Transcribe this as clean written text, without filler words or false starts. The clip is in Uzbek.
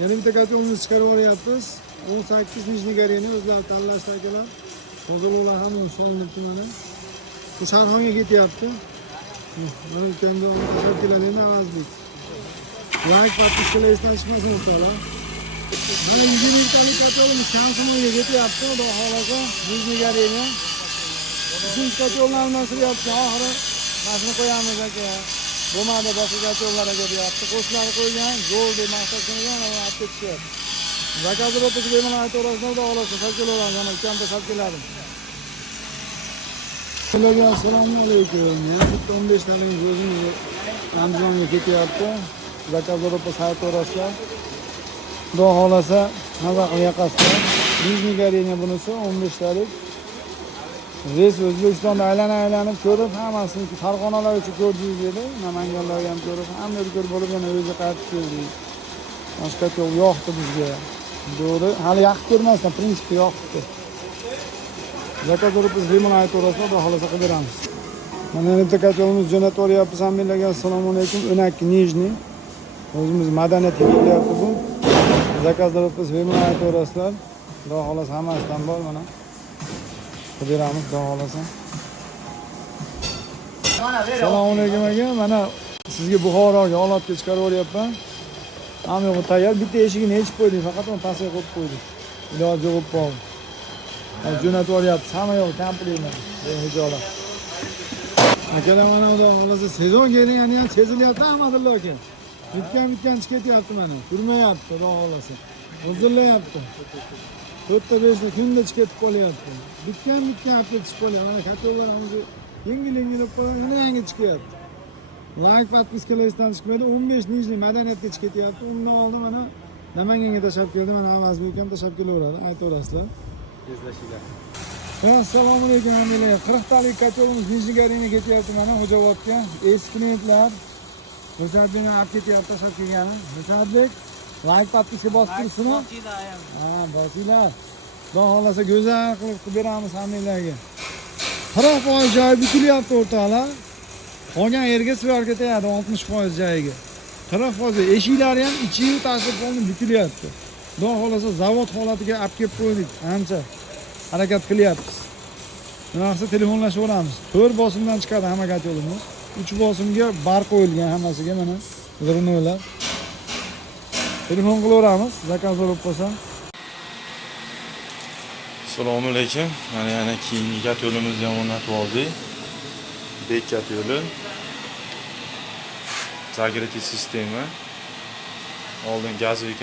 Yana bitta kotyolni chiqarib olyapmiz. 18 nijniy gareni o'zlari tanlashdi akalar. Tozalovlar ham solinibdi mana. Bu Sharxonga ketyapti. Mana o'tganda uni tashlab keladi endi avazlik. Like podpiskalar esdan chiqmasin o'rtoqlar. Mana 20 talik kotyolimiz Samsungga ketyapti. Xudo xolasa nijniy gareni. Uchinchi kotyolni almashiryapti. Oxiri mashina qo'yamiz aka. Bo'lmadi, boshqa kotyollarga deyapti. Qo'shlar qo'ygan, zo'r deb maqsad qilgan, ana olib ketishyapti. Zakazlar o'tib bemalol aytaverasizlar, xudo xolasa sotkilaman, yana ikkita sotkiladim. Sizlarga assalomu alaykum. Yana bitta 15 talik o'zimiz Andijonga ketyapti. Zakazlar o'tib aytaverasizlar. Xudo xolasa nazar qilyapsizlar. Nijniy gareni bunisi 15 talik. Reys O'zbekistonda aylanib ko'rib, hammasini Farg'onalar uchun ko'rdingiz dedi. Namanganlarga ham ko'rib, hamma ko'rib bo'lib yana o'ziga qaytib keldik. Boshqa yo'q yo'qdi bizga. To'g'ri, hali yaxshi ko'rmasdan, prinsipda yo'qdi. Zakazlar biz bemalol aytaverasizlar, xudo xolasa qilib beramiz. Mana bitta kotyolimiz jo'natib olyapmiz. Hammalarga assalomu alaykum. O'nakki nijniy. O'zimiz madaniyatga kelyapti bu. Zakazlar biz bemalol aytaverasizlar. Xudo xolasa hammasidan bor mana. Beramiz, xudo xolasa. Assalomu alaykum aka. Mana sizga Buxoroga olotga chiqarib oryapman. Hamma yo'q tayyor. Bitta eshigini yechib qo'ydik, faqat uni pastga qo'yib qo'ydik. Iloji yo'q bo'ldi. Jo'natib oryapmiz. Hamma yo'q komplektman. Hijolat. Akalar mana xudo xolasa sezon kelgani ham sezilyapti Ahmadullo aka. Bitgan chiqatyapti mana. Turmayapti, xudo xolasa. Hozirlayapti. 4-5 kunda chiqib qolyapti. Bitgan hafta chiqib qolyapti. Mana kotyollarimiz yengil qo'ygan, yangi chiqyapti. Like podpiskalar esdan chiqmaydi. 15 nijniy madaniyatga chiqyapti. Undan oldin mana Namanganga tashlab keldi. Mana Avazbek ham tashlab kelaveradi. Aytaverasizlar. Tezlashinglar. Assalomu alaykum hammalarga. 40 talik kotyolimiz nijniy gareniga ketyapti mana Xo'jaobodga. Eski klientlar Ro'zadbekni olib ketyapti, tashlab kelgani. Ro'zadbek like podpiska bosib turibsizmi? Bosinglar. Xudo xolasa go'zal qilib beramiz hammalarga. 40% joy bitilyapti o'rtoqlar. Qolgan yerga sverga ketyapti 60% joyiga. 40% eshiklari ham ichi tashqi bo'lib bitilyapti. Xudo xolasa zavod holatiga olib kelib qo'ydik. Ancha harakat qilyapmiz. Narsa telefonlashaveramiz. 4 bosimdan chiqadi hamma kotyolimiz. 3 bosimga bar qo'yilgan hammasiga mana zirnolar. Telefon qilaveramiz, zakaz olib qo'ysa. Assalomu alaykum. Mana yana keyingi kotyolimizni ham o'rnatib oldik. Bek kotyoli. Zagreti sistemi. Oldin gazli